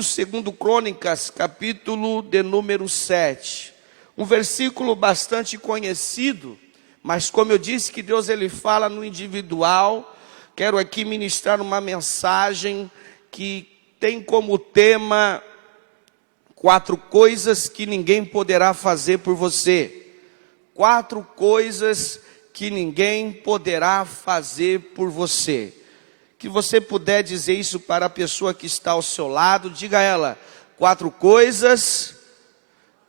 do 2 Crônicas, capítulo de número 7. Um versículo bastante conhecido, mas como eu disse que Deus ele fala no individual, quero aqui ministrar uma mensagem que tem como tema 4 coisas que ninguém poderá fazer por você. 4 coisas que ninguém poderá fazer por você. Que você puder dizer isso para a pessoa que está ao seu lado, diga a ela: 4 coisas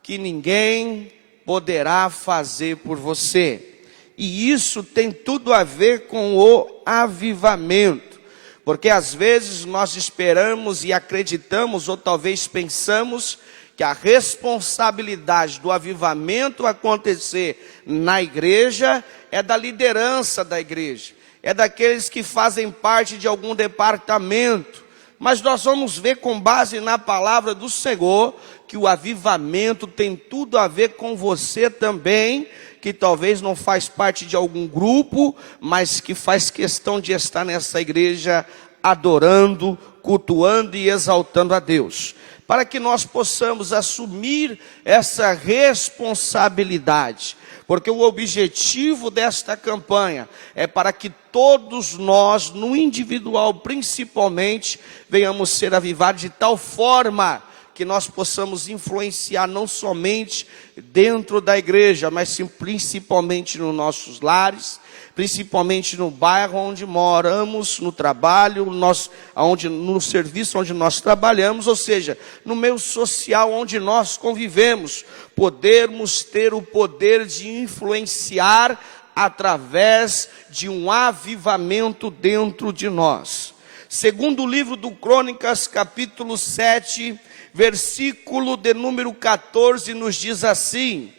que ninguém poderá fazer por você. E isso tem tudo a ver com o avivamento. Porque às vezes nós esperamos e acreditamos, ou talvez pensamos, que a responsabilidade do avivamento acontecer na igreja é da liderança da igreja, é daqueles que fazem parte de algum departamento. Mas nós vamos ver, com base na palavra do Senhor, que o avivamento tem tudo a ver com você também, que talvez não faz parte de algum grupo, mas que faz questão de estar nessa igreja adorando, cultuando e exaltando a Deus. Para que nós possamos assumir essa responsabilidade. Porque o objetivo desta campanha é para que todos nós, no individual principalmente, venhamos ser avivados de tal forma que nós possamos influenciar não somente dentro da igreja, mas sim principalmente nos nossos lares, principalmente no bairro onde moramos, no trabalho, no serviço onde nós trabalhamos, ou seja, no meio social onde nós convivemos, podermos ter o poder de influenciar através de um avivamento dentro de nós. Segundo o livro do Crônicas, capítulo 7, versículo de número 14, nos diz assim: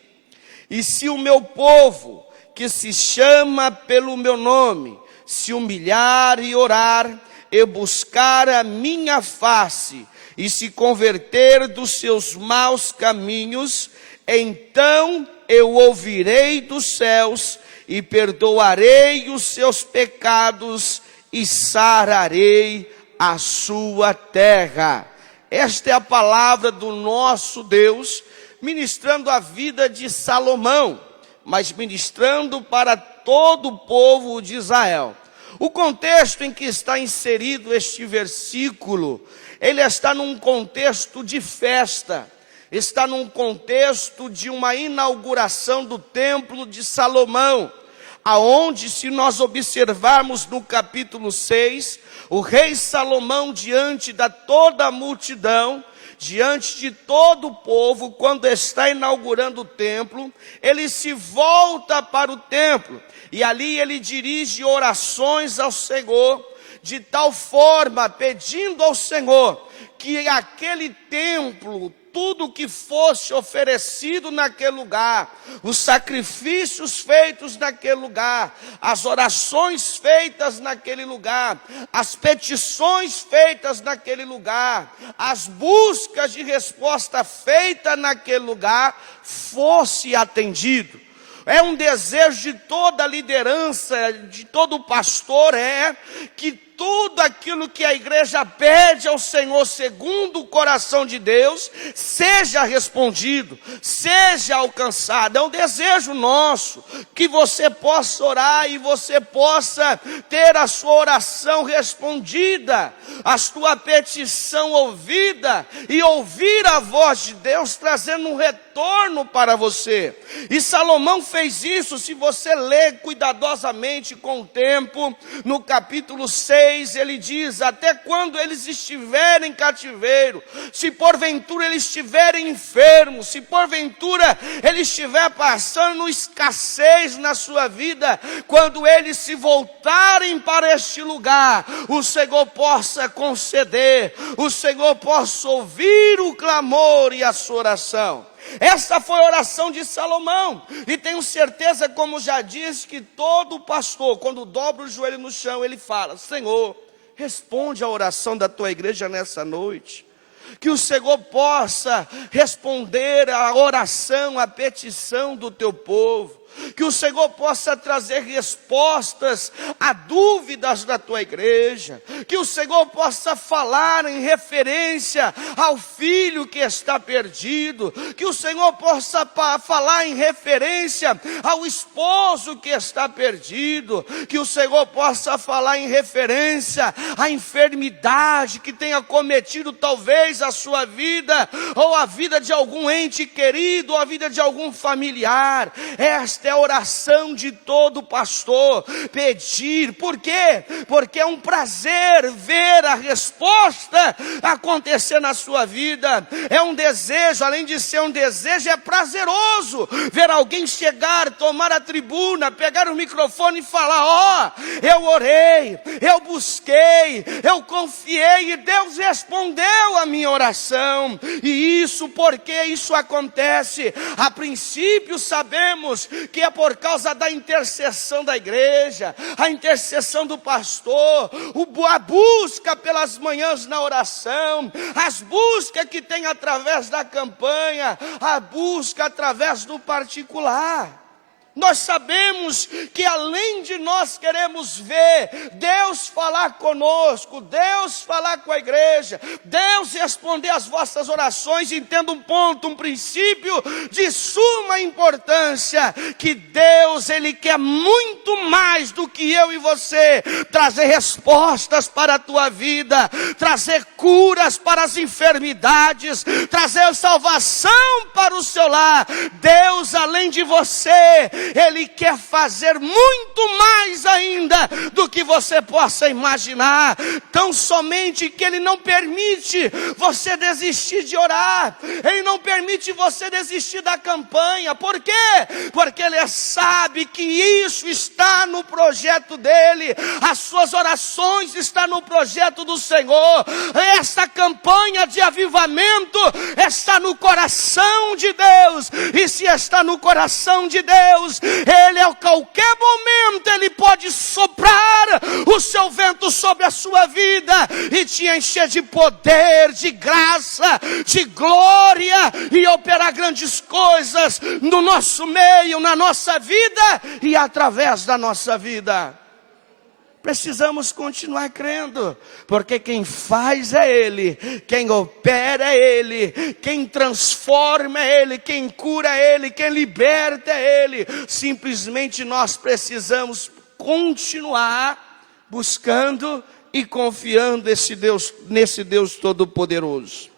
e se o meu povo, que se chama pelo meu nome, se humilhar e orar, e buscar a minha face, e se converter dos seus maus caminhos, então eu ouvirei dos céus, e perdoarei os seus pecados, e sararei a sua terra. Esta é a palavra do nosso Deus, ministrando a vida de Salomão, mas ministrando para todo o povo de Israel. O contexto em que está inserido este versículo, ele está num contexto de festa, está num contexto de uma inauguração do templo de Salomão, aonde, se nós observarmos no capítulo 6, o rei Salomão, diante da toda a multidão, diante de todo o povo, quando está inaugurando o templo, ele se volta para o templo, e ali ele dirige orações ao Senhor, de tal forma, pedindo ao Senhor, que aquele templo, tudo que fosse oferecido naquele lugar, os sacrifícios feitos naquele lugar, as orações feitas naquele lugar, as petições feitas naquele lugar, as buscas de resposta feitas naquele lugar, fosse atendido. É um desejo de toda a liderança, de todo pastor, que tudo aquilo que a igreja pede ao Senhor, segundo o coração de Deus, seja respondido, seja alcançado. É um desejo nosso, que você possa orar e você possa ter a sua oração respondida, a sua petição ouvida, e ouvir a voz de Deus trazendo um retorno para você. E Salomão fez isso, se você ler cuidadosamente com o tempo, no capítulo 6, ele diz: até quando eles estiverem em cativeiro, se porventura eles estiverem enfermos, se porventura ele estiver passando escassez na sua vida, quando eles se voltarem para este lugar, o Senhor possa conceder, o Senhor possa ouvir o clamor e a sua oração. Essa foi a oração de Salomão, e tenho certeza, como já disse, que todo pastor, quando dobra o joelho no chão, ele fala: Senhor, responde a oração da tua igreja nessa noite. Que o Senhor possa responder a oração, a petição do teu povo. que o Senhor possa trazer respostas a dúvidas da tua igreja, que o Senhor possa falar em referência ao filho que está perdido, que o Senhor possa falar em referência ao esposo que está perdido, que o Senhor possa falar em referência à enfermidade que tenha cometido talvez a sua vida, ou a vida de algum ente querido, ou a vida de algum familiar. Esta é a oração de todo pastor, pedir. Por quê? Porque é um prazer ver a resposta acontecer na sua vida. É um desejo, além de ser um desejo, é prazeroso ver alguém chegar, tomar a tribuna, pegar o microfone e falar: eu orei, eu busquei, eu confiei e Deus respondeu a minha oração. E isso, porque isso acontece? A princípio sabemos que é por causa da intercessão da igreja, a intercessão do pastor, a busca pelas manhãs na oração, as buscas que tem através da campanha, a busca através do particular. Nós sabemos que além de nós queremos ver Deus falar conosco, Deus falar com a igreja, Deus responder às vossas orações, entenda um ponto, um princípio de suma importância, que Deus, Ele quer muito mais do que eu e você, trazer respostas para a tua vida, trazer curas para as enfermidades, trazer salvação para o seu lar. Deus, além de você, Ele quer fazer muito mais ainda do que você possa imaginar. Tão somente que Ele não permite você desistir de orar, Ele não permite você desistir da campanha. Por quê? Porque Ele sabe que isso está no projeto dEle, as suas orações estão no projeto do Senhor. Essa campanha de avivamento está no coração de Deus, e se está no coração de Deus, Ele a qualquer momento Ele pode soprar o seu vento sobre a sua vida e te encher de poder, de graça, de glória, e operar grandes coisas no nosso meio, na nossa vida e através da nossa vida. Precisamos continuar crendo, porque quem faz é Ele, quem opera é Ele, quem transforma é Ele, quem cura é Ele, quem liberta é Ele. Simplesmente nós precisamos continuar buscando e confiando nesse Deus Todo-Poderoso.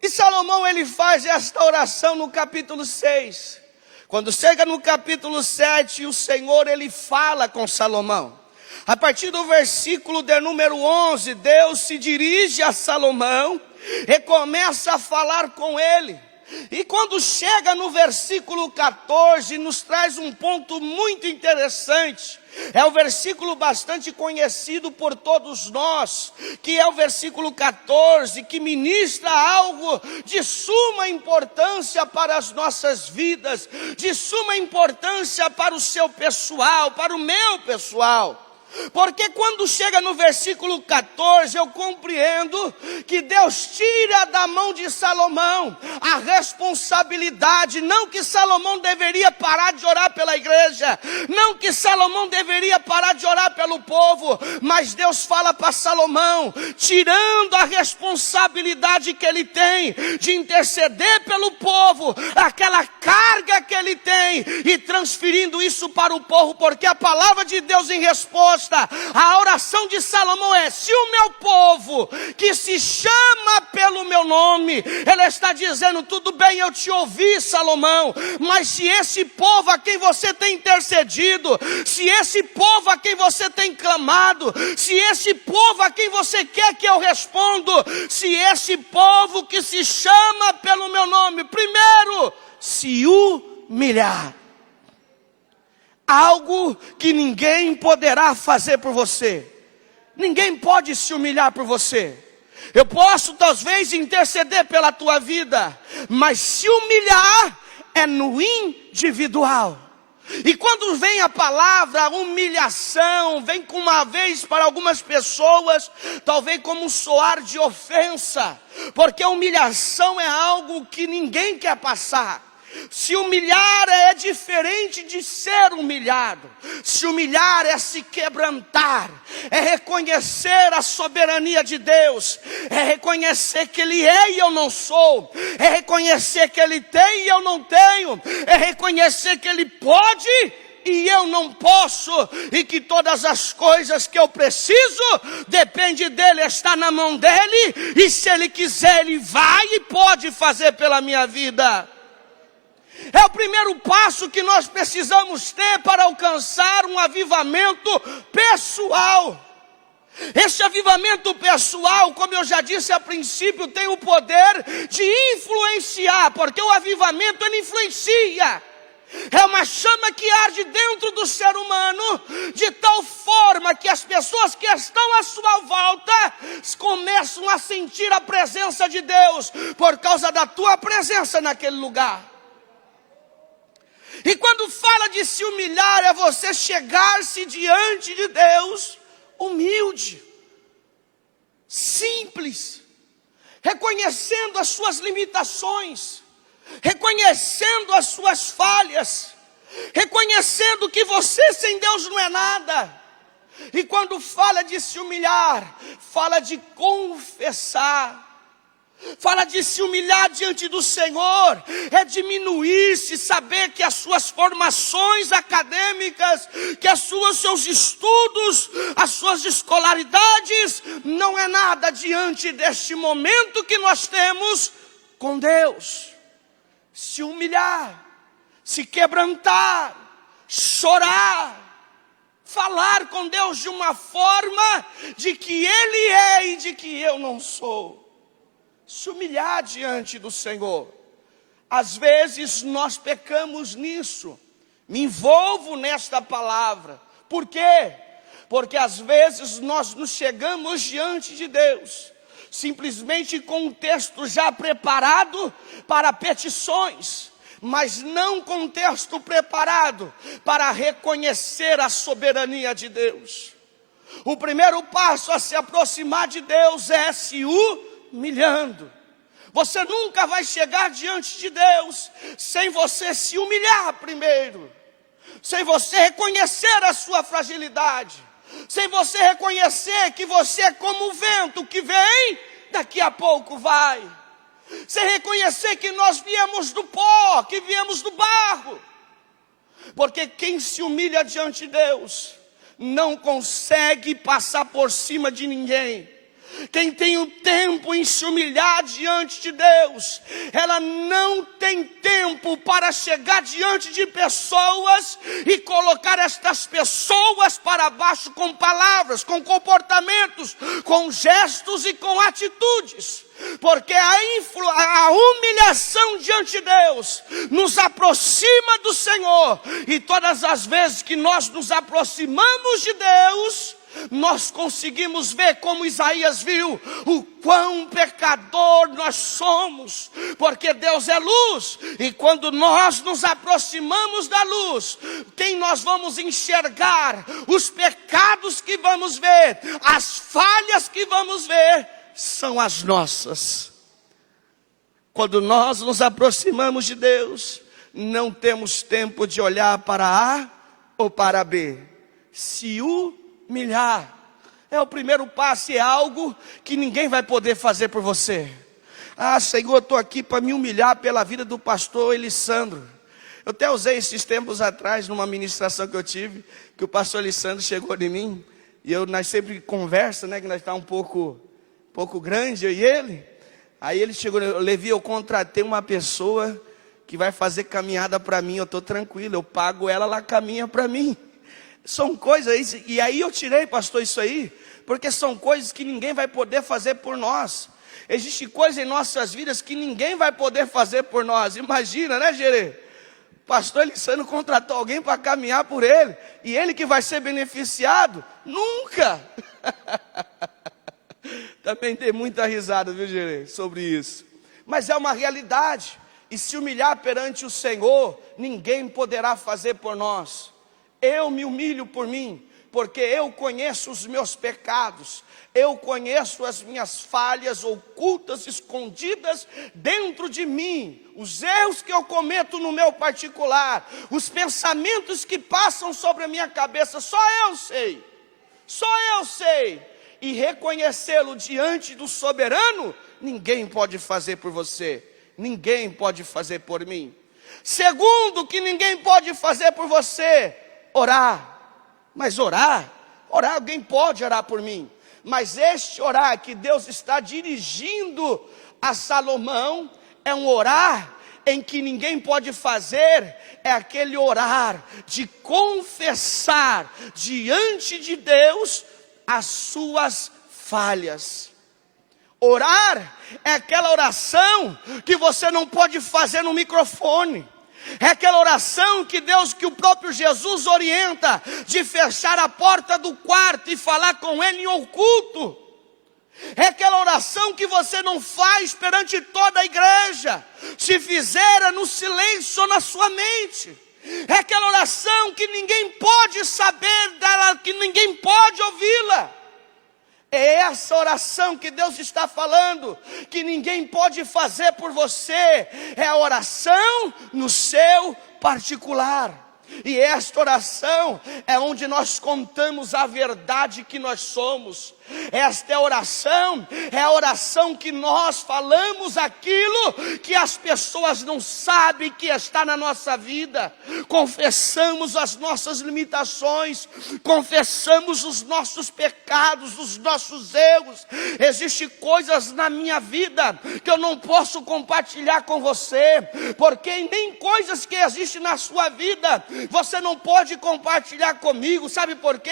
E Salomão, ele faz esta oração no capítulo 6. Quando chega no capítulo 7, o Senhor, Ele fala com Salomão. A partir do versículo de número 11, Deus se dirige a Salomão e começa a falar com ele. E quando chega no versículo 14, nos traz um ponto muito interessante. É um versículo bastante conhecido por todos nós, que é o versículo 14, que ministra algo de suma importância para as nossas vidas, de suma importância para o seu pessoal, para o meu pessoal. Porque quando chega no versículo 14, eu compreendo que Deus tira da mão de Salomão a responsabilidade. Não que Salomão deveria parar de orar pela igreja, não que Salomão deveria parar de orar pelo povo, mas Deus fala para Salomão, tirando a responsabilidade que ele tem de interceder pelo povo, aquela carga que ele tem, e transferindo isso para o povo, porque a palavra de Deus em resposta, a oração de Salomão é: se o meu povo, que se chama pelo meu nome, ele está dizendo, tudo bem, eu te ouvi, Salomão, mas se esse povo a quem você tem intercedido, se esse povo a quem você tem clamado, se esse povo a quem você quer que eu respondo, se esse povo que se chama pelo meu nome, primeiro, se humilhar, algo que ninguém poderá fazer por você. Ninguém pode se humilhar por você. Eu posso talvez interceder pela tua vida, mas se humilhar é no individual. E quando vem a palavra humilhação, vem com uma vez para algumas pessoas, talvez como um soar de ofensa, porque a humilhação é algo que ninguém quer passar. Se humilhar é diferente de ser humilhado. Se humilhar é se quebrantar, é reconhecer a soberania de Deus, é reconhecer que Ele é e eu não sou, é reconhecer que Ele tem e eu não tenho, é reconhecer que Ele pode e eu não posso, e que todas as coisas que eu preciso, depende dEle, está na mão dEle, e se Ele quiser, Ele vai e pode fazer pela minha vida. É o primeiro passo que nós precisamos ter para alcançar um avivamento pessoal. Esse avivamento pessoal, como eu já disse a princípio, tem o poder de influenciar, porque o avivamento ele influencia. É uma chama que arde dentro do ser humano, de tal forma que as pessoas que estão à sua volta começam a sentir a presença de Deus, por causa da tua presença naquele lugar. E quando fala de se humilhar, é você chegar-se diante de Deus humilde, simples, reconhecendo as suas limitações, reconhecendo as suas falhas, reconhecendo que você sem Deus não é nada. E quando fala de se humilhar, fala de confessar, fala de se humilhar diante do Senhor, é diminuir-se, saber que as suas formações acadêmicas, que os seus estudos, as suas escolaridades, não é nada diante deste momento que nós temos com Deus. Se humilhar, se quebrantar, chorar, falar com Deus de uma forma de que Ele é e de que eu não sou. Se humilhar diante do Senhor. Às vezes nós pecamos nisso. Me envolvo nesta palavra. Por quê? Porque às vezes nós nos chegamos diante de Deus simplesmente com um texto já preparado para petições, mas não com um texto preparado para reconhecer a soberania de Deus. O primeiro passo a se aproximar de Deus é se humilhando. Você nunca vai chegar diante de Deus sem você se humilhar primeiro, sem você reconhecer a sua fragilidade, sem você reconhecer que você é como o vento que vem, daqui a pouco vai, sem reconhecer que nós viemos do pó, que viemos do barro, porque quem se humilha diante de Deus não consegue passar por cima de ninguém. Quem tem o tempo em se humilhar diante de Deus, ela não tem tempo para chegar diante de pessoas e colocar estas pessoas para baixo com palavras, com comportamentos, com gestos e com atitudes. Porque a humilhação diante de Deus nos aproxima do Senhor. E todas as vezes que nós nos aproximamos de Deus, nós conseguimos ver, como Isaías viu, o quão pecador nós somos, porque Deus é luz, e quando nós nos aproximamos da luz, quem nós vamos enxergar? Os pecados que vamos ver, as falhas que vamos ver, são as nossas. Quando nós nos aproximamos de Deus, não temos tempo de olhar para A ou para B. Se humilhar é o primeiro passo, é algo que ninguém vai poder fazer por você. Ah, Senhor, eu estou aqui para me humilhar pela vida do pastor Elisandro. Eu até usei esses tempos atrás numa ministração que eu tive, que o pastor Elisandro chegou de mim, e nós sempre conversa, né, que nós estamos um pouco grande, eu e ele. Aí ele chegou, Levi, eu contratei uma pessoa que vai fazer caminhada para mim, eu estou tranquilo, eu pago ela, ela caminha para mim. São coisas, e aí eu tirei, pastor, isso aí, porque são coisas que ninguém vai poder fazer por nós. Existe coisa em nossas vidas que ninguém vai poder fazer por nós. Imagina, né, Gerê? O pastor Elisandro contratou alguém para caminhar por ele, e ele que vai ser beneficiado? Nunca! Também tem muita risada, viu, Gerê, sobre isso. Mas é uma realidade, e se humilhar perante o Senhor, ninguém poderá fazer por nós. Eu me humilho por mim, porque eu conheço os meus pecados, eu conheço as minhas falhas ocultas, escondidas dentro de mim, os erros que eu cometo no meu particular, os pensamentos que passam sobre a minha cabeça, só eu sei, e reconhecê-lo diante do soberano, ninguém pode fazer por você, ninguém pode fazer por mim. Segundo, que ninguém pode fazer por você, orar. Mas orar, alguém pode orar por mim, mas este orar que Deus está dirigindo a Salomão, é um orar em que ninguém pode fazer, é aquele orar de confessar diante de Deus as suas falhas. Orar é aquela oração que você não pode fazer no microfone. É aquela oração que o próprio Jesus orienta, de fechar a porta do quarto e falar com Ele em oculto. É aquela oração que você não faz perante toda a igreja, se fizer no silêncio ou na sua mente. É aquela oração que ninguém pode saber dela, que ninguém pode ouvi-la. É essa oração que Deus está falando, que ninguém pode fazer por você. É a oração no seu particular. E esta oração é onde nós contamos a verdade que nós somos. Esta é a oração que nós falamos aquilo que as pessoas não sabem que está na nossa vida. Confessamos as nossas limitações, confessamos os nossos pecados, os nossos erros. Existem coisas na minha vida que eu não posso compartilhar com você, porque nem coisas que existem na sua vida você não pode compartilhar comigo. Sabe por quê?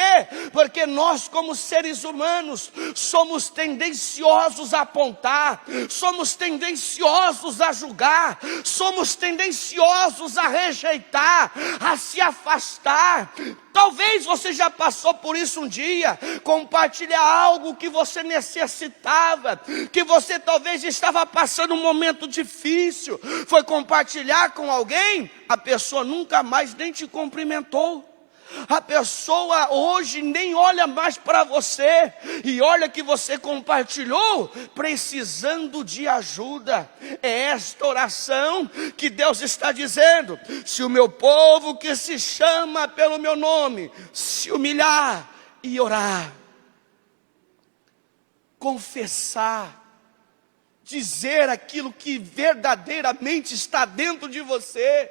Porque nós, como seres humanos, somos tendenciosos a apontar, somos tendenciosos a julgar, somos tendenciosos a rejeitar, a se afastar. Talvez você já passou por isso um dia, compartilhar algo que você necessitava, que você talvez estava passando um momento difícil, foi compartilhar com alguém, a pessoa nunca mais nem te cumprimentou. A pessoa hoje nem olha mais para você, e olha que você compartilhou, precisando de ajuda. É esta oração que Deus está dizendo: se o meu povo que se chama pelo meu nome, se humilhar e orar, confessar, dizer aquilo que verdadeiramente está dentro de você,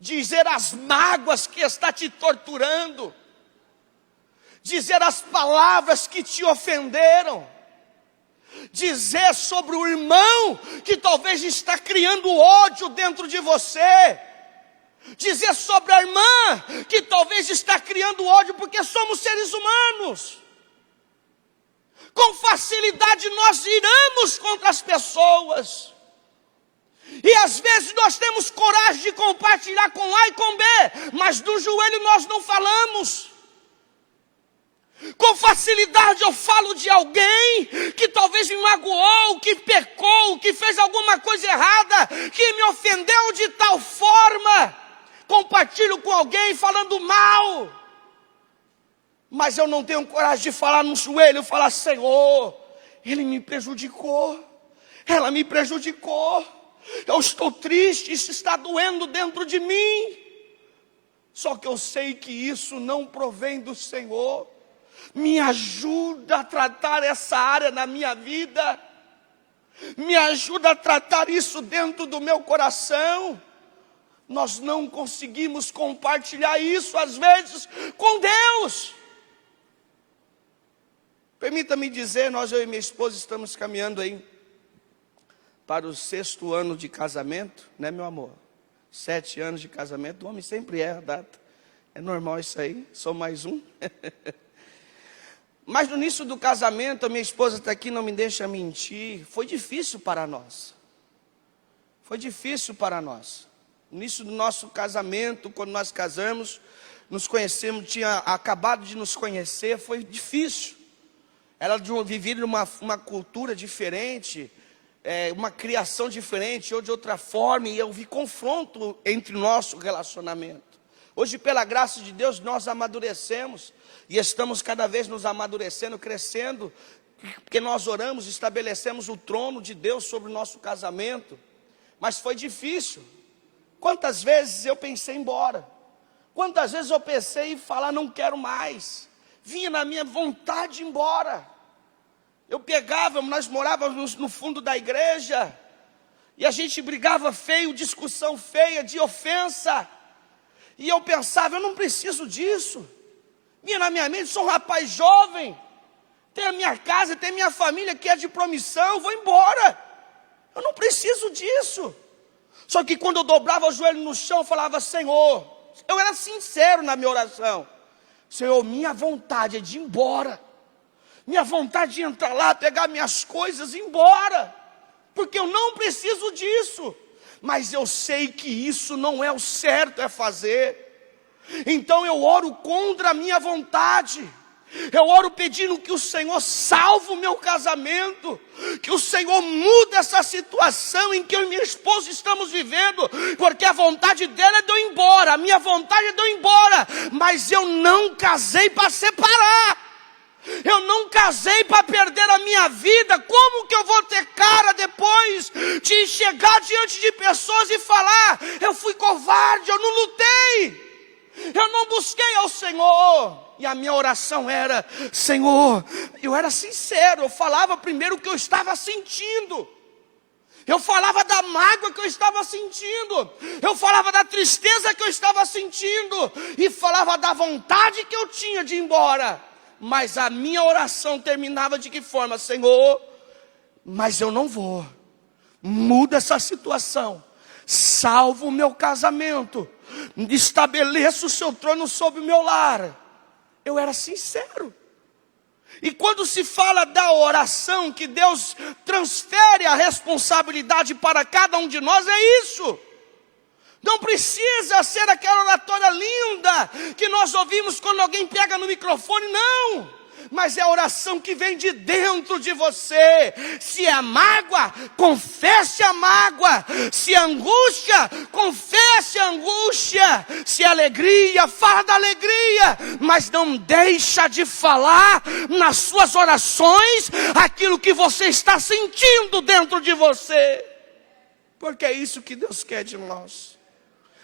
dizer as mágoas que está te torturando, dizer as palavras que te ofenderam, dizer sobre o irmão que talvez está criando ódio dentro de você, dizer sobre a irmã que talvez está criando ódio, porque somos seres humanos. Com facilidade nós iramos contra as pessoas. E às vezes nós temos coragem de compartilhar com A e com B, mas do joelho nós não falamos. Com facilidade eu falo de alguém que talvez me magoou, que pecou, que fez alguma coisa errada, que me ofendeu de tal forma. Compartilho com alguém falando mal. Mas eu não tenho coragem de falar no joelho, falar: Senhor, ele me prejudicou, ela me prejudicou. Eu estou triste, isso está doendo dentro de mim. Só que eu sei que isso não provém do Senhor. Me ajuda a tratar essa área na minha vida. Me ajuda a tratar isso dentro do meu coração. Nós não conseguimos compartilhar isso às vezes com Deus. Permita-me dizer, eu e minha esposa estamos caminhando aí para o 6º ano de casamento, né, meu amor? 7 anos de casamento, o homem sempre erra a data. É normal isso aí, sou mais um. Mas no início do casamento, a minha esposa está aqui, não me deixa mentir, foi difícil para nós. Foi difícil para nós. No início do nosso casamento, quando nós casamos, nos conhecemos, tinha acabado de nos conhecer, foi difícil. Ela vivia numa cultura diferente, uma criação diferente, ou de outra forma, e eu vi confronto entre o nosso relacionamento. Hoje, pela graça de Deus, nós amadurecemos e estamos cada vez nos amadurecendo, crescendo, porque nós oramos, estabelecemos o trono de Deus sobre o nosso casamento. Mas foi difícil. Quantas vezes eu pensei em ir embora? Quantas vezes eu pensei em falar, não quero mais? Vinha na minha vontade de ir embora. Eu pegava, nós morávamos no fundo da igreja, e a gente brigava feio, discussão feia, de ofensa. E eu pensava, eu não preciso disso. Vinha na minha mente, sou um rapaz jovem, tenho a minha casa, tenho a minha família que é de promissão, vou embora. Eu não preciso disso. Só que quando eu dobrava o joelho no chão, eu falava, Senhor, eu era sincero na minha oração. Senhor, minha vontade é de ir embora. Minha vontade de entrar lá, pegar minhas coisas e ir embora. Porque eu não preciso disso. Mas eu sei que isso não é o certo a fazer. Então eu oro contra a minha vontade. Eu oro pedindo que o Senhor salve o meu casamento, que o Senhor mude essa situação em que eu e minha esposa estamos vivendo, porque a vontade dele é de eu ir embora, a minha vontade é de eu ir embora, mas eu não casei para separar. Eu não casei para perder a minha vida. Como que eu vou ter cara depois de chegar diante de pessoas e falar, eu fui covarde, eu não lutei, eu não busquei ao Senhor? E a minha oração era, Senhor, eu era sincero, eu falava primeiro o que eu estava sentindo. Eu falava da mágoa que eu estava sentindo, eu falava da tristeza que eu estava sentindo, e falava da vontade que eu tinha de ir embora. Mas a minha oração terminava de que forma? Senhor, mas eu não vou. Muda essa situação. Salva o meu casamento. Estabeleça o seu trono sobre o meu lar. Eu era sincero. E quando se fala da oração, que Deus transfere a responsabilidade para cada um de nós, é isso. Não precisa ser aquela oratória linda que nós ouvimos quando alguém pega no microfone, não. Mas é a oração que vem de dentro de você. Se é mágoa, confesse a mágoa. Se é angústia, confesse a angústia. Se é alegria, fala da alegria. Mas não deixa de falar nas suas orações aquilo que você está sentindo dentro de você. Porque é isso que Deus quer de nós.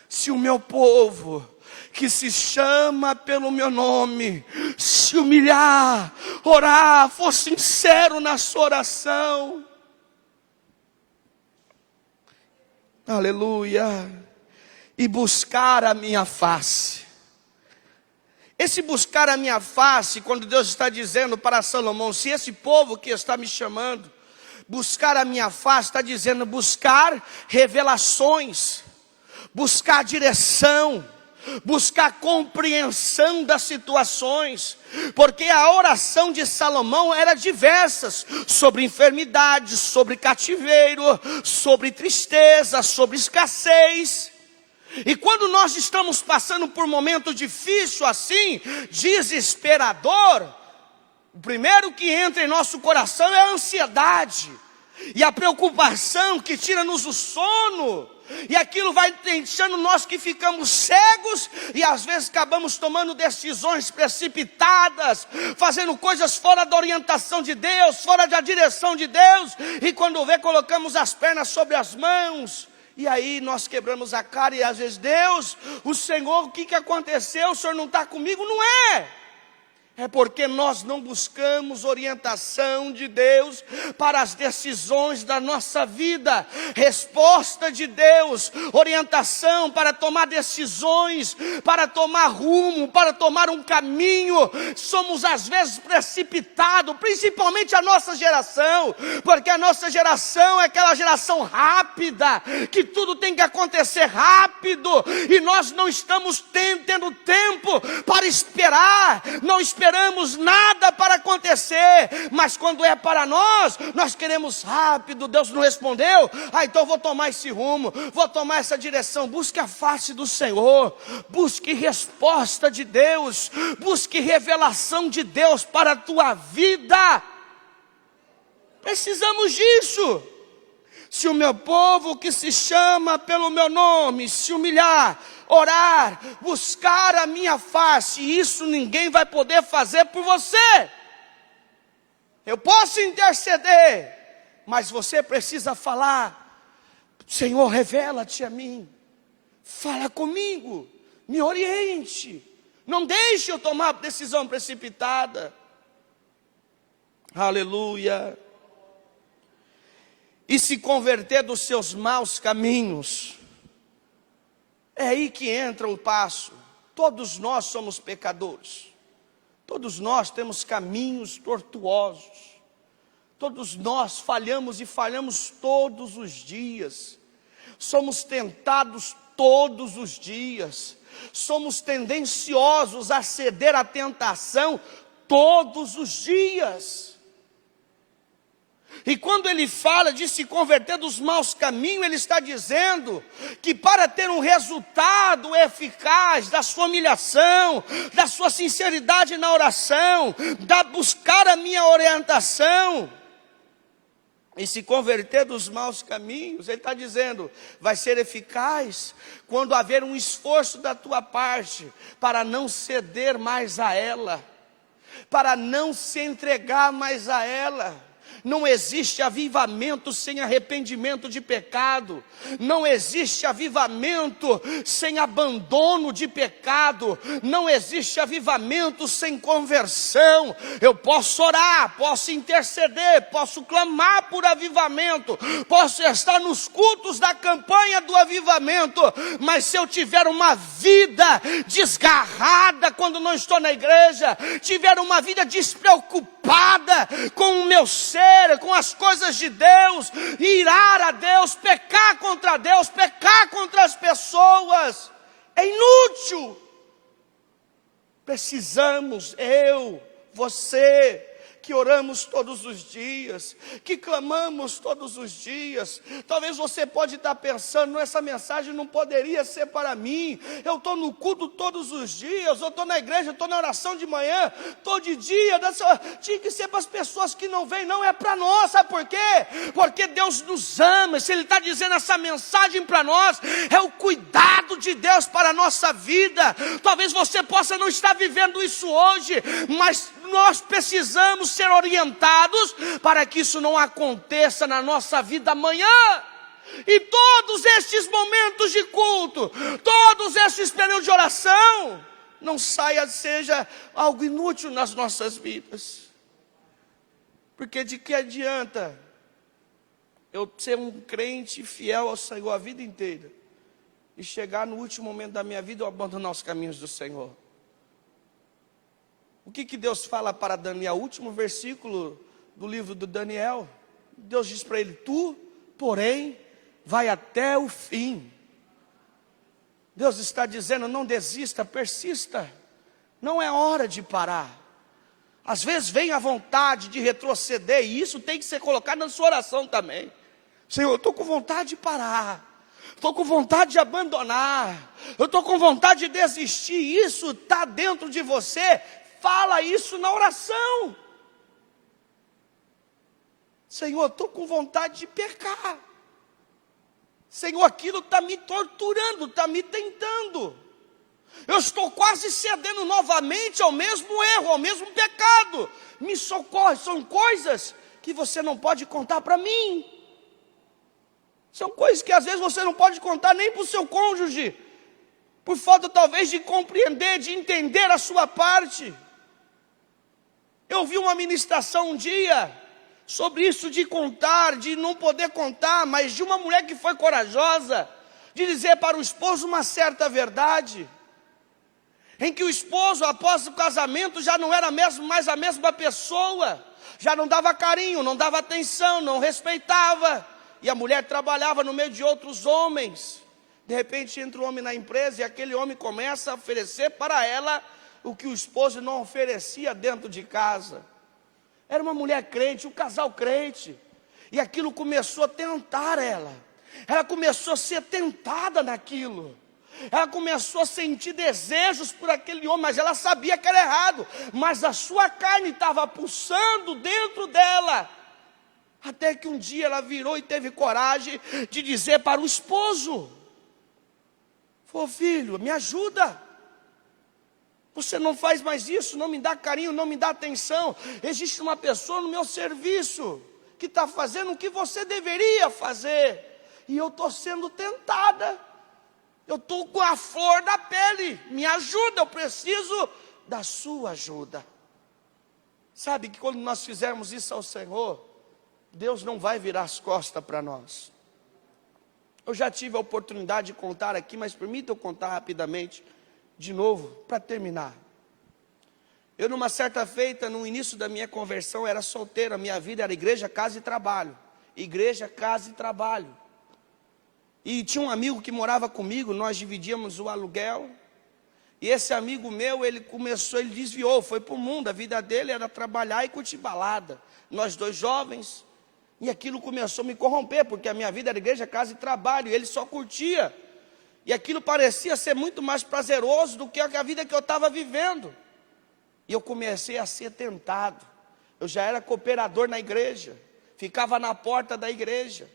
Se o meu povo, que se chama pelo meu nome, se humilhar, orar, for sincero na sua oração, aleluia, e buscar a minha face. Esse buscar a minha face, quando Deus está dizendo para Salomão, se esse povo que está me chamando, buscar a minha face, está dizendo buscar revelações, buscar direção, buscar compreensão das situações, porque a oração de Salomão era diversas, sobre enfermidade, sobre cativeiro, sobre tristeza, sobre escassez. E quando nós estamos passando por um momento difícil assim, desesperador, o primeiro que entra em nosso coração é a ansiedade, e a preocupação que tira-nos o sono, e aquilo vai deixando nós que ficamos cegos, e às vezes acabamos tomando decisões precipitadas, fazendo coisas fora da orientação de Deus, fora da direção de Deus, e quando vê, colocamos as pernas sobre as mãos, e aí nós quebramos a cara, e às vezes, Deus, o Senhor, o que aconteceu? O Senhor não está comigo? Não é! É porque nós não buscamos orientação de Deus para as decisões da nossa vida, resposta de Deus, orientação para tomar decisões, para tomar rumo, para tomar um caminho. Somos às vezes precipitados, principalmente a nossa geração, porque a nossa geração é aquela geração rápida, que tudo tem que acontecer rápido, e nós não estamos tendo tempo para esperar, não esperamos nada para acontecer, mas quando é para nós, nós queremos rápido. Deus não respondeu, então eu vou tomar esse rumo, vou tomar essa direção. Busque a face do Senhor, busque resposta de Deus, busque revelação de Deus para a tua vida. Precisamos disso. Se o meu povo que se chama pelo meu nome se humilhar, orar, buscar a minha face, isso ninguém vai poder fazer por você. Eu posso interceder, mas você precisa falar: Senhor, revela-te a mim, fala comigo, me oriente, não deixe eu tomar decisão precipitada. Aleluia. E se converter dos seus maus caminhos. É aí que entra o passo. Todos nós somos pecadores. Todos nós temos caminhos tortuosos. Todos nós falhamos e falhamos todos os dias. Somos tentados todos os dias. Somos tendenciosos a ceder à tentação todos os dias. E quando ele fala de se converter dos maus caminhos, ele está dizendo que para ter um resultado eficaz da sua humilhação, da sua sinceridade na oração, da buscar a minha orientação, e se converter dos maus caminhos, ele está dizendo, vai ser eficaz quando haver um esforço da tua parte para não ceder mais a ela, para não se entregar mais a ela. Não existe avivamento sem arrependimento de pecado. Não existe avivamento sem abandono de pecado. Não existe avivamento sem conversão. Eu posso orar, posso interceder, posso clamar por avivamento, posso estar nos cultos da campanha do avivamento, mas se eu tiver uma vida desgarrada quando não estou na igreja, tiver uma vida despreocupada com o meu ser, com as coisas de Deus, irar a Deus, pecar contra Deus, pecar contra as pessoas, é inútil. Precisamos, você, que oramos todos os dias, que clamamos todos os dias. Talvez você pode estar pensando, essa mensagem não poderia ser para mim. Eu estou no culto todos os dias, eu estou na igreja, estou na oração de manhã, estou de dia. Tinha que ser para as pessoas que não vêm, não é para nós. Sabe por quê? Porque Deus nos ama. Se Ele está dizendo essa mensagem para nós, é o cuidado de Deus para a nossa vida. Talvez você possa não estar vivendo isso hoje, mas nós precisamos ser orientados para que isso não aconteça na nossa vida amanhã. E todos estes momentos de culto, todos estes períodos de oração, não seja algo inútil nas nossas vidas. Porque de que adianta eu ser um crente fiel ao Senhor a vida inteira e chegar no último momento da minha vida eu abandonar os caminhos do Senhor? O que Deus fala para Daniel? O último versículo do livro do Daniel. Deus diz para ele: tu, porém, vai até o fim. Deus está dizendo: não desista, persista. Não é hora de parar. Às vezes vem a vontade de retroceder, e isso tem que ser colocado na sua oração também. Senhor, eu estou com vontade de parar. Estou com vontade de abandonar. Eu estou com vontade de desistir. Isso está dentro de você. Fala isso na oração. Senhor, estou com vontade de pecar. Senhor, aquilo está me torturando, está me tentando. Eu estou quase cedendo novamente ao mesmo erro, ao mesmo pecado. Me socorre. São coisas que você não pode contar para mim. São coisas que às vezes você não pode contar nem para o seu cônjuge, por falta talvez de compreender, de entender a sua parte. Eu vi uma ministração um dia sobre isso de contar, de não poder contar, mas de uma mulher que foi corajosa, de dizer para o esposo uma certa verdade, em que o esposo, após o casamento, já não era mais a mesma pessoa, já não dava carinho, não dava atenção, não respeitava, e a mulher trabalhava no meio de outros homens. De repente entra um homem na empresa e aquele homem começa a oferecer para ela o que o esposo não oferecia dentro de casa. Era uma mulher crente, um casal crente, e aquilo começou a tentar ela. Ela começou a ser tentada naquilo. Ela começou a sentir desejos por aquele homem, mas ela sabia que era errado. Mas a sua carne estava pulsando dentro dela. Até que um dia ela virou e teve coragem de dizer para o esposo: falou, filho, me ajuda. Você não faz mais isso, não me dá carinho, não me dá atenção. Existe uma pessoa no meu serviço que está fazendo o que você deveria fazer. E eu estou sendo tentada. Eu estou com a flor da pele. Me ajuda, eu preciso da sua ajuda. Sabe que quando nós fizermos isso ao Senhor, Deus não vai virar as costas para nós. Eu já tive a oportunidade de contar aqui, mas permita eu contar rapidamente, de novo, para terminar. Eu numa certa feita, no início da minha conversão, era solteiro, a minha vida era igreja, casa e trabalho. Igreja, casa e trabalho. E tinha um amigo que morava comigo, nós dividíamos o aluguel. E esse amigo meu, ele desviou, foi para o mundo, a vida dele era trabalhar e curtir balada. Nós dois jovens, e aquilo começou a me corromper, porque a minha vida era igreja, casa e trabalho, e ele só curtia. E aquilo parecia ser muito mais prazeroso do que a vida que eu estava vivendo. E eu comecei a ser tentado. Eu já era cooperador na igreja, ficava na porta da igreja.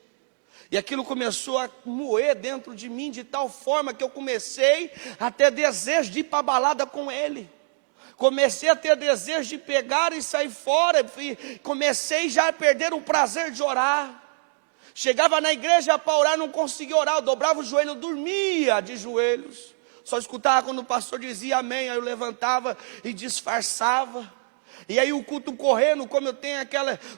E aquilo começou a moer dentro de mim de tal forma que eu comecei a ter desejo de ir para a balada com ele. Comecei a ter desejo de pegar e sair fora. Comecei já a perder o prazer de orar. Chegava na igreja para orar, não conseguia orar. Eu dobrava o joelho, eu dormia de joelhos. Só escutava quando o pastor dizia amém. Aí eu levantava e disfarçava. E aí o culto correndo, como eu tenho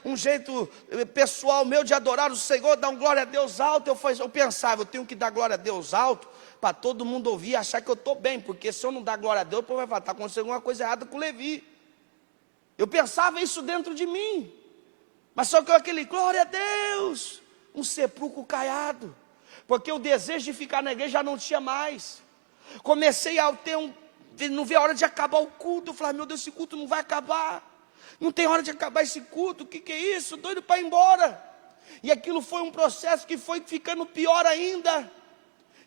um jeito pessoal meu de adorar o Senhor, dar um glória a Deus alto, eu pensava, eu tenho que dar glória a Deus alto, para todo mundo ouvir e achar que eu estou bem, porque se eu não dar glória a Deus, o povo vai falar, está acontecendo alguma coisa errada com o Levi. Eu pensava isso dentro de mim, mas só que aquele glória a Deus, um sepulcro caiado, porque o desejo de ficar na igreja já não tinha mais. Comecei a ter não ver a hora de acabar o culto. Eu falei, meu Deus, esse culto não vai acabar. Não tem hora de acabar esse culto. O que é isso? Doido para ir embora. E aquilo foi um processo que foi ficando pior ainda.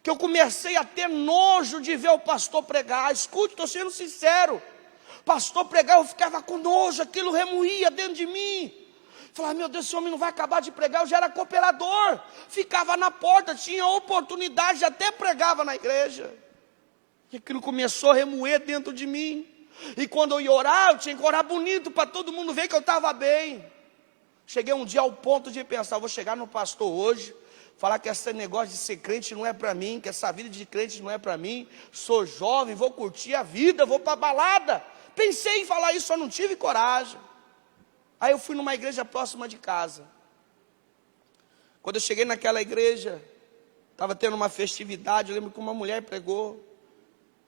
Que eu comecei a ter nojo de ver o pastor pregar. Escute, estou sendo sincero. Pastor pregar, eu ficava com nojo. Aquilo remoía dentro de mim. Falei, meu Deus, esse homem não vai acabar de pregar. Eu já era cooperador. Ficava na porta, tinha oportunidade, até pregava na igreja. E aquilo começou a remoer dentro de mim. E quando eu ia orar, eu tinha que orar bonito para todo mundo ver que eu estava bem. Cheguei um dia ao ponto de pensar, vou chegar no pastor hoje, falar que esse negócio de ser crente não é para mim, que essa vida de crente não é para mim. Sou jovem, vou curtir a vida, vou para a balada. Pensei em falar isso, só não tive coragem. Aí eu fui numa igreja próxima de casa. Quando eu cheguei naquela igreja, estava tendo uma festividade, eu lembro que uma mulher pregou.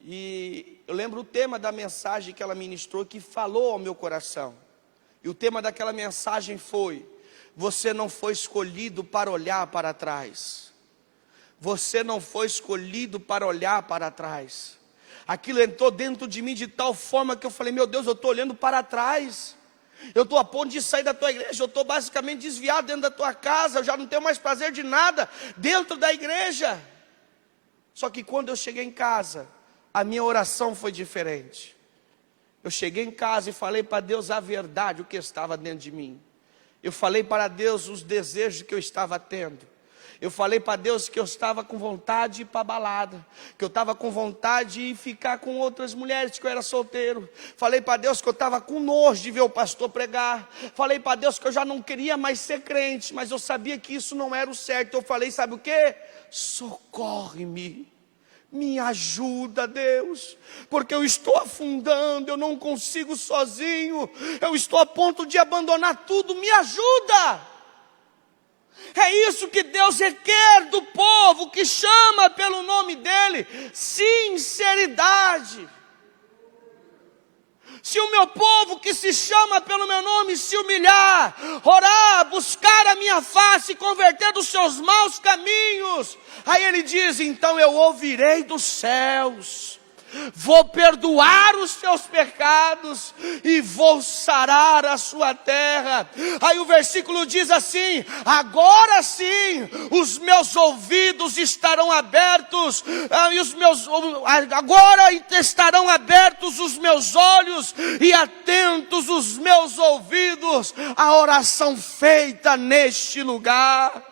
E eu lembro o tema da mensagem que ela ministrou, que falou ao meu coração. E o tema daquela mensagem foi: você não foi escolhido para olhar para trás. Você não foi escolhido para olhar para trás. Aquilo entrou dentro de mim de tal forma que eu falei, meu Deus, eu estou olhando para trás. Eu estou a ponto de sair da tua igreja, eu estou basicamente desviado dentro da tua casa, eu já não tenho mais prazer de nada dentro da igreja. Só que quando eu cheguei em casa, a minha oração foi diferente. Eu cheguei em casa e falei para Deus a verdade, o que estava dentro de mim. Eu falei para Deus os desejos que eu estava tendo. Eu falei para Deus que eu estava com vontade de ir para a balada, que eu estava com vontade de ficar com outras mulheres, que eu era solteiro. Falei para Deus que eu estava com nojo de ver o pastor pregar. Falei para Deus que eu já não queria mais ser crente, mas eu sabia que isso não era o certo. Eu falei, sabe o quê? Socorre-me. Me ajuda, Deus, porque eu estou afundando, eu não consigo sozinho, eu estou a ponto de abandonar tudo, me ajuda. É isso que Deus requer do povo que chama pelo nome dEle, sinceridade. Se o meu povo que se chama pelo meu nome se humilhar, orar, buscar a minha face, converter dos seus maus caminhos, aí ele diz, então eu ouvirei dos céus, vou perdoar os seus pecados e vou sarar a sua terra. Aí o versículo diz assim: agora sim os meus ouvidos estarão abertos, agora estarão abertos os meus olhos e atentos os meus ouvidos à oração feita neste lugar.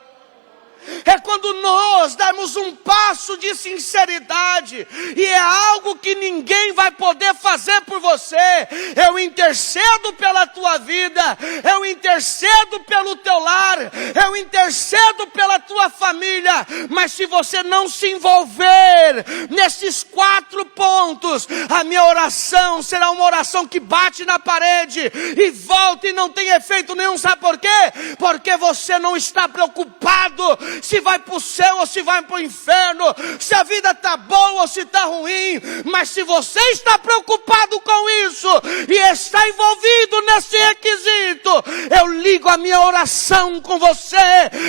É quando nós damos um passo de sinceridade, e é algo que ninguém vai poder fazer por você. Eu intercedo pela tua vida, eu intercedo pelo teu lar, eu intercedo pela tua família, mas se você não se envolver nesses 4 pontos, a minha oração será uma oração que bate na parede e volta e não tem efeito nenhum. Sabe por quê? Porque você não está preocupado se vai para o céu ou se vai para o inferno, se a vida está boa ou se está ruim. Mas se você está preocupado com isso e está envolvido nesse requisito, eu ligo a minha oração com você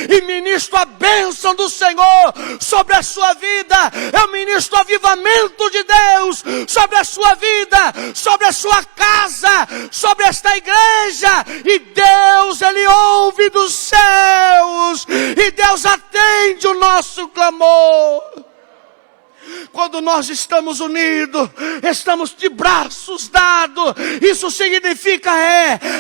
e ministro a bênção do Senhor sobre a sua vida. Eu ministro o avivamento de Deus sobre a sua vida, sobre a sua casa, sobre esta igreja. E Deus, Ele ouve dos céus, e Deus atende o nosso clamor. Quando nós estamos unidos, estamos de braços dados, isso significa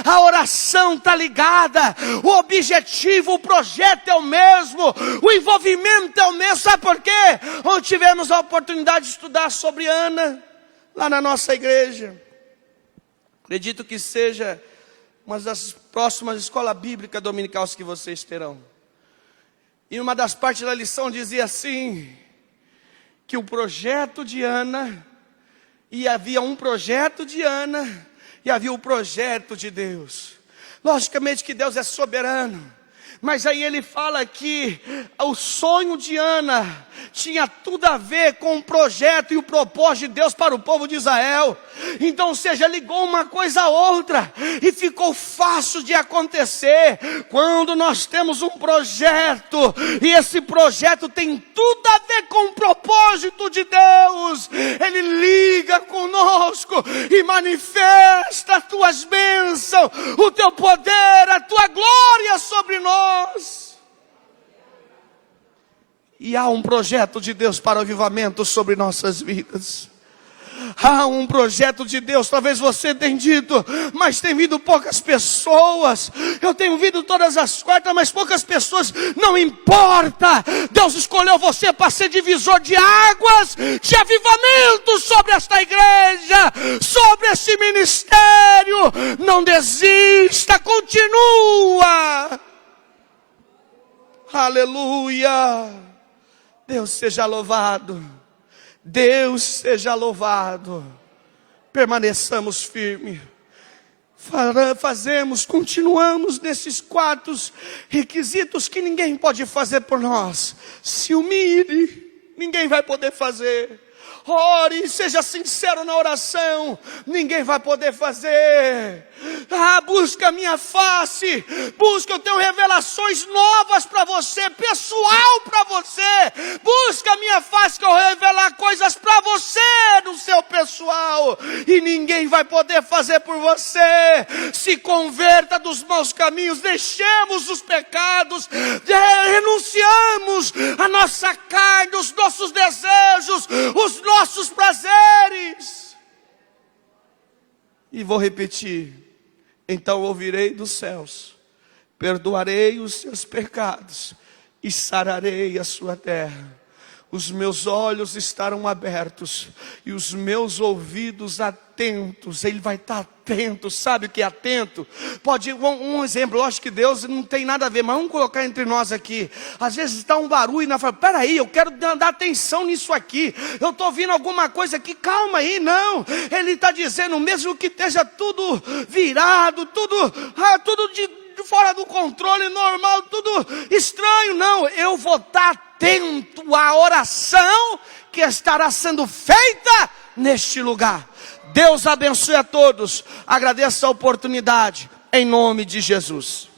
a oração está ligada, o objetivo, o projeto é o mesmo, o envolvimento é o mesmo. Sabe por quê? Ontem tivemos a oportunidade de estudar sobre Ana, lá na nossa igreja. Acredito que seja uma das próximas escolas bíblicas dominicais que vocês terão. E uma das partes da lição dizia assim, que o projeto de Ana, e havia um projeto de Ana, e havia o projeto de Deus. Logicamente que Deus é soberano, mas aí ele fala que o sonho de Ana tinha tudo a ver com o projeto e o propósito de Deus para o povo de Israel. Então, ou seja, ligou uma coisa a outra e ficou fácil de acontecer. Quando nós temos um projeto e esse projeto tem tudo a ver com o propósito de Deus, Ele liga conosco e manifesta as tuas bênçãos, o teu poder, a tua glória sobre nós. E há um projeto de Deus para o avivamento sobre nossas vidas. Há um projeto de Deus, talvez você tenha dito, mas tem vindo poucas pessoas. Eu tenho vindo todas as quartas, mas poucas pessoas. Não importa, Deus escolheu você para ser divisor de águas, de avivamento sobre esta igreja, sobre esse ministério. Não desista, continua. Aleluia. Deus seja louvado, Deus seja louvado. Permaneçamos firmes, continuamos nesses 4 requisitos que ninguém pode fazer por nós. Se humilhe, ninguém vai poder fazer. Ore, seja sincero na oração, ninguém vai poder fazer. Busca a minha face, busca, eu tenho revelações novas para você, pessoal para você. Busca a minha face que eu vou revelar coisas para você no seu pessoal, e ninguém vai poder fazer por você. Se converta dos maus caminhos, deixemos os pecados, renunciamos a nossa carne, os nossos desejos, os nossos prazeres. E vou repetir: então ouvirei dos céus, perdoarei os seus pecados e sararei a sua terra. Os meus olhos estarão abertos e os meus ouvidos atentos. Ele vai estar atento. Sabe o que é atento? Pode, um exemplo, lógico que Deus não tem nada a ver, mas vamos colocar entre nós aqui. Às vezes está um barulho na frente. Peraí, eu quero dar atenção nisso aqui. Eu estou ouvindo alguma coisa aqui, calma aí, não. Ele está dizendo, mesmo que esteja tudo virado, tudo de fora do controle normal, tudo estranho, não. Eu vou estar atento à oração que estará sendo feita neste lugar. Deus abençoe a todos. Agradeço a oportunidade, em nome de Jesus.